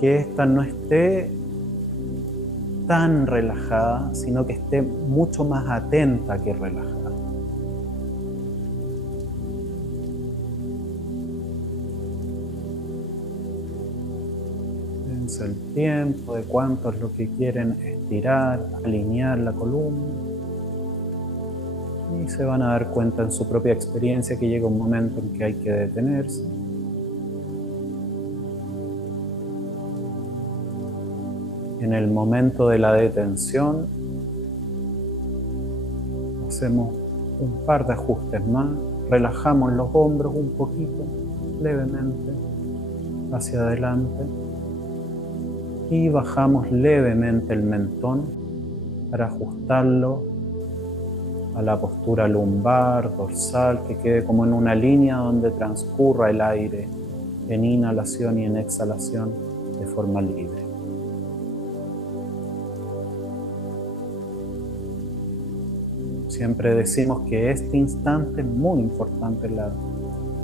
que ésta no esté tan relajada, sino que esté mucho más atenta que relajada. Dense el tiempo de cuánto es lo que quieren estirar, alinear la columna. Y se van a dar cuenta en su propia experiencia que llega un momento en que hay que detenerse. En el momento de la detención, hacemos un par de ajustes más, relajamos los hombros un poquito, levemente, hacia adelante, y bajamos levemente el mentón para ajustarlo a la postura lumbar, dorsal, que quede como en una línea donde transcurra el aire en inhalación y en exhalación de forma libre. Siempre decimos que este instante es muy importante en la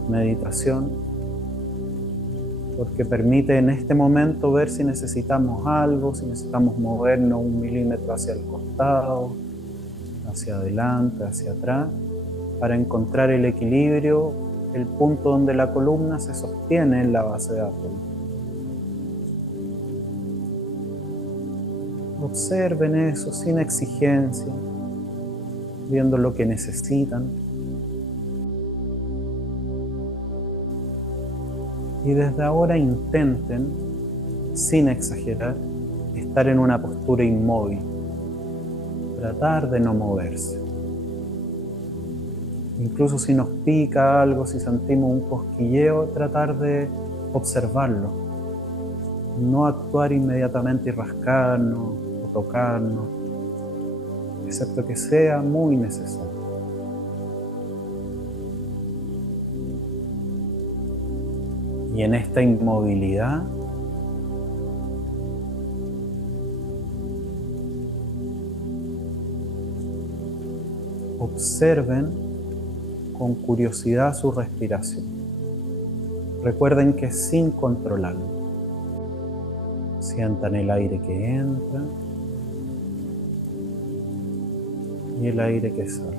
meditación porque permite en este momento ver si necesitamos algo, si necesitamos movernos 1 milímetro hacia el costado, hacia adelante, hacia atrás, para encontrar el equilibrio, el punto donde la columna se sostiene en la base de apoyo. Observen eso sin exigencia, viendo lo que necesitan. Y desde ahora intenten, sin exagerar, estar en una postura inmóvil. Tratar de no moverse. Incluso si nos pica algo, si sentimos un cosquilleo, tratar de observarlo. No actuar inmediatamente y rascarnos o tocarnos, excepto que sea muy necesario. Y en esta inmovilidad observen con curiosidad su respiración. Recuerden que sin controlarlo. Sientan el aire que entra y el aire que sale.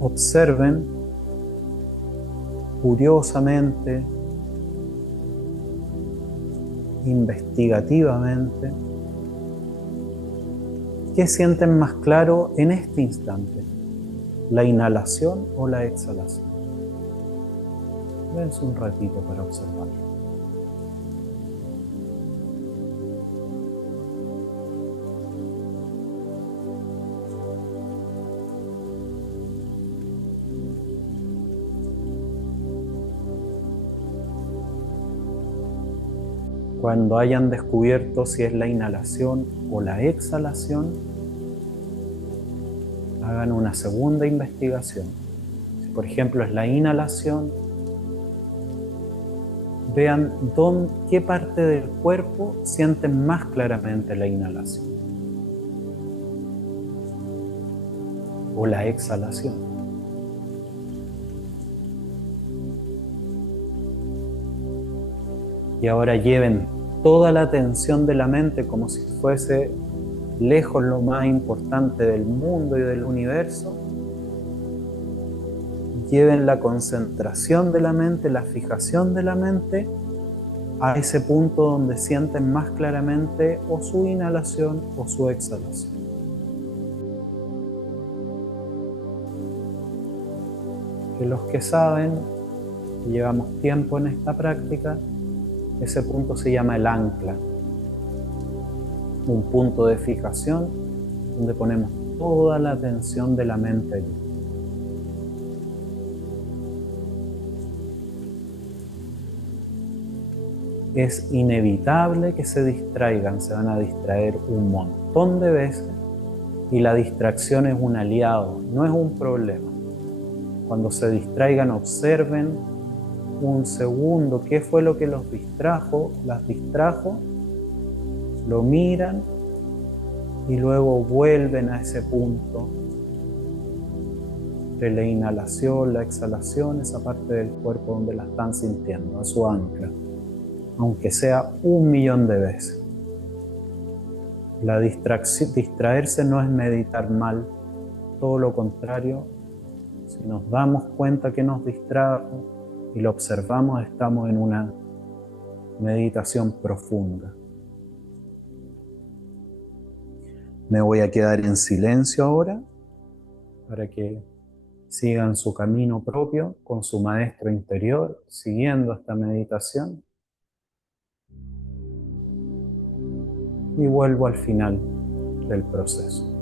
Observen curiosamente, investigativamente, qué sienten más claro en este instante, la inhalación o la exhalación. Dense un ratito para observarlo. Cuando hayan descubierto si es la inhalación o la exhalación, hagan una segunda investigación. Si por ejemplo es la inhalación, vean qué parte del cuerpo sienten más claramente la inhalación o la exhalación. Y ahora lleven toda la atención de la mente como si fuese lejos lo más importante del mundo y del universo. Lleven la concentración de la mente, la fijación de la mente a ese punto donde sienten más claramente o su inhalación o su exhalación. Que los que saben, que llevamos tiempo en esta práctica, ese punto se llama el ancla, un punto de fijación donde ponemos toda la atención de la mente allí. Es inevitable que se distraigan, se van a distraer un montón de veces y la distracción es un aliado, no es un problema. Cuando se distraigan, observen un segundo qué fue lo que los distrajo, las distrajo, lo miran y luego vuelven a ese punto de la inhalación, la exhalación, esa parte del cuerpo donde la están sintiendo, a su ancla, aunque sea 1.000.000 de veces. Distraerse no es meditar mal, todo lo contrario. Si nos damos cuenta que nos distrajo y lo observamos, estamos en una meditación profunda. Me voy a quedar en silencio ahora para que sigan su camino propio con su maestro interior, siguiendo esta meditación. Y vuelvo al final del proceso.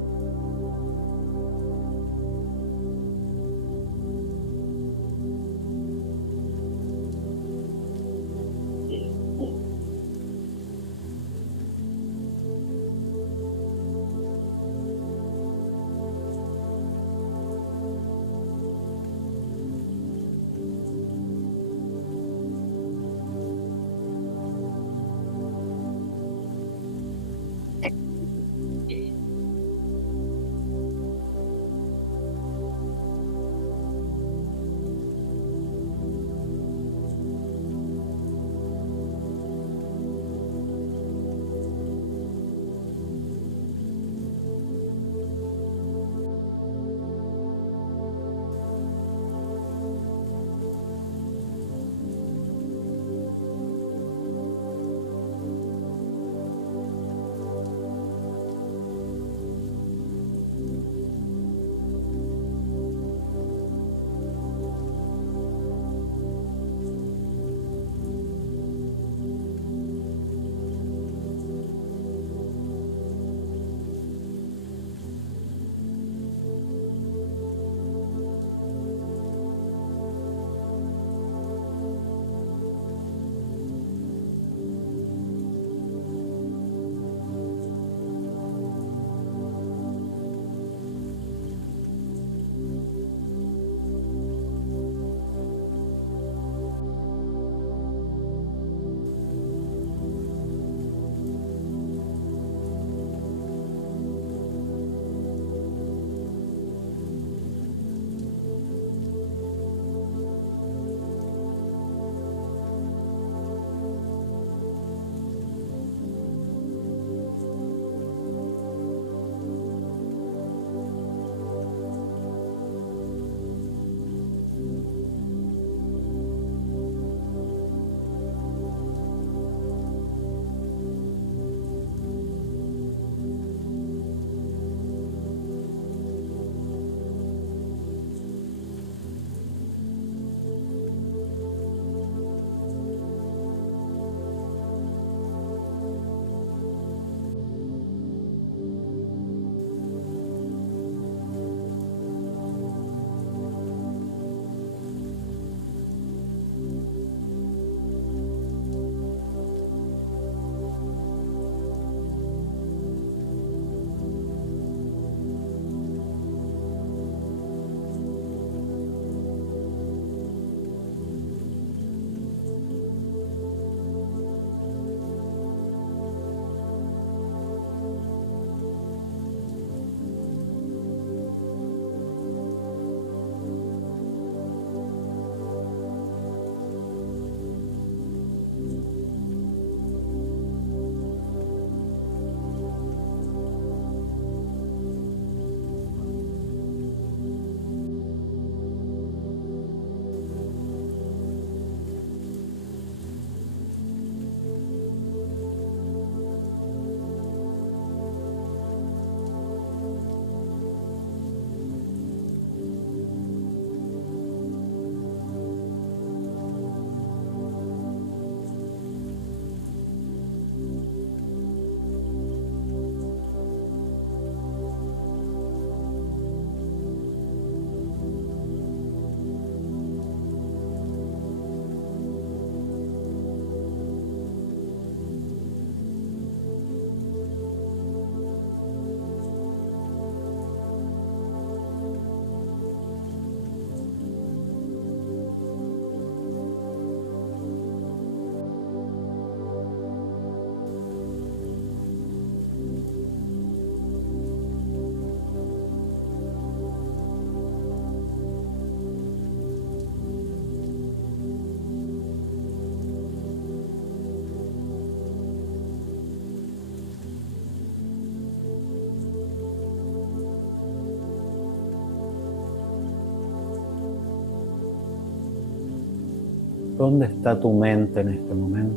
¿Dónde está tu mente en este momento?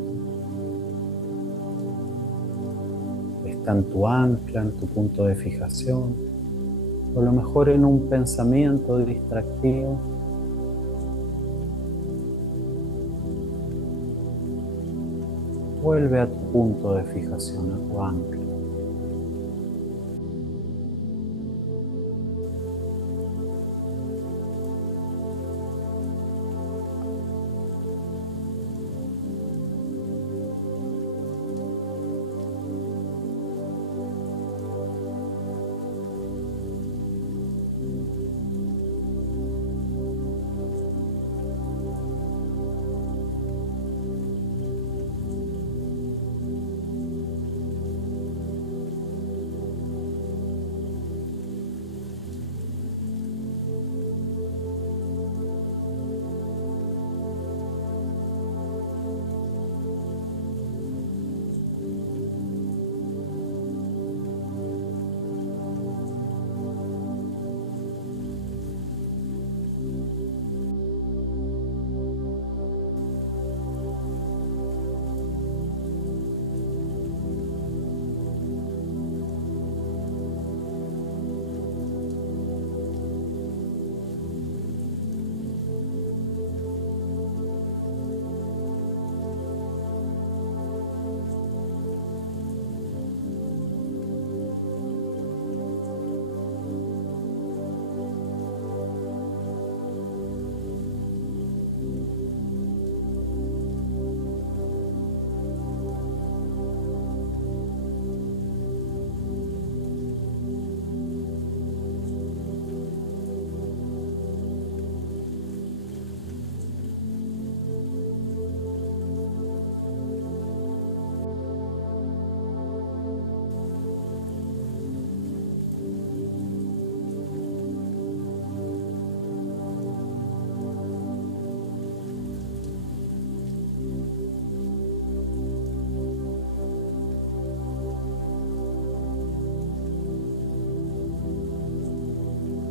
¿Está en tu ancla, en tu punto de fijación? O a lo mejor en un pensamiento distractivo. Vuelve a tu punto de fijación, a tu ancla.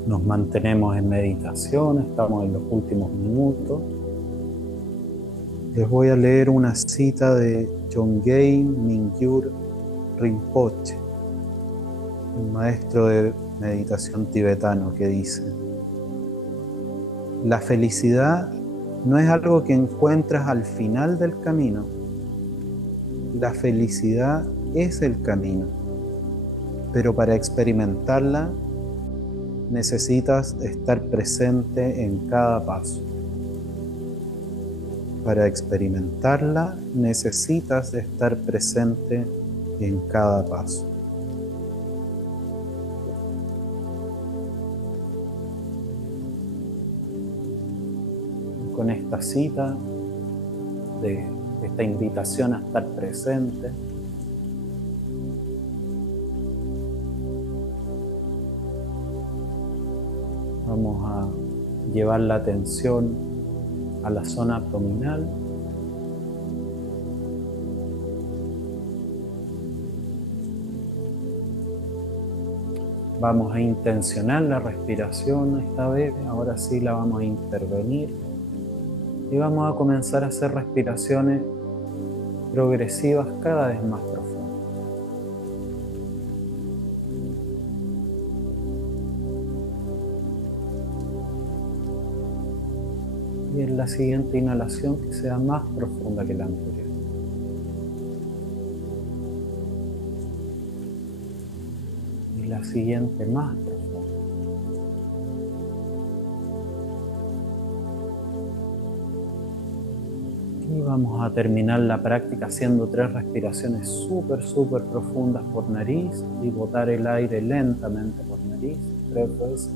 Nos mantenemos en meditación, estamos en los últimos minutos. Les voy a leer una cita de Yongey Mingyur Rinpoche, un maestro de meditación tibetano, que dice: la felicidad no es algo que encuentras al final del camino. La felicidad es el camino, pero para experimentarla necesitas estar presente en cada paso. Para experimentarla necesitas estar presente en cada paso. Con esta cita, de esta invitación a estar presente, vamos a llevar la atención a la zona abdominal. Vamos a intencionar la respiración esta vez, ahora sí la vamos a intervenir. Y vamos a comenzar a hacer respiraciones progresivas cada vez más profundas. Y en la siguiente inhalación que sea más profunda que la anterior. Y la siguiente más profunda. Y vamos a terminar la práctica haciendo 3 respiraciones súper profundas por nariz y botar el aire lentamente por nariz 3 veces.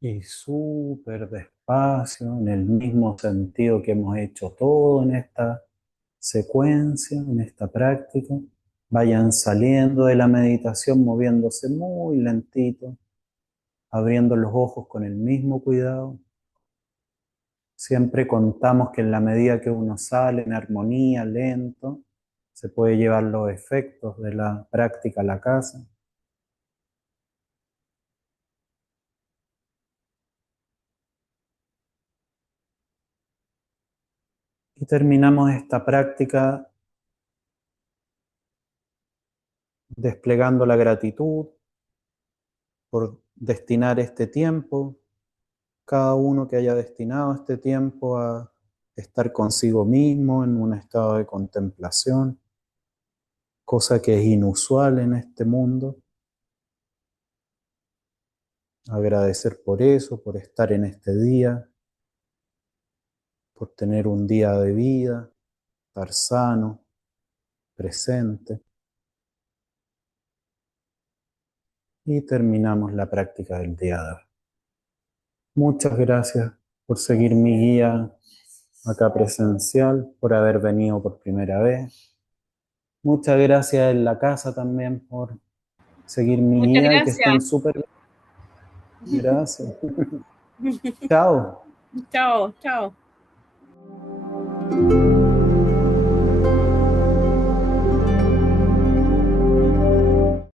Y súper despacio, en el mismo sentido que hemos hecho todo en esta secuencia, en esta práctica, vayan saliendo de la meditación moviéndose muy lentito, abriendo los ojos con el mismo cuidado. Siempre contamos que en la medida que uno sale en armonía, lento, se puede llevar los efectos de la práctica a la casa. Y terminamos esta práctica desplegando la gratitud por destinar este tiempo, cada uno que haya destinado este tiempo a estar consigo mismo en un estado de contemplación, cosa que es inusual en este mundo. Agradecer por eso, por estar en este día, por tener un día de vida, estar sano, presente. Y terminamos la práctica del día de hoy. Muchas gracias por seguir mi guía acá presencial, por haber venido por primera vez. Muchas gracias en la casa también por seguir mi Muchas guía y que gracias. estén súper bien. Gracias. Chao. Chao, chao.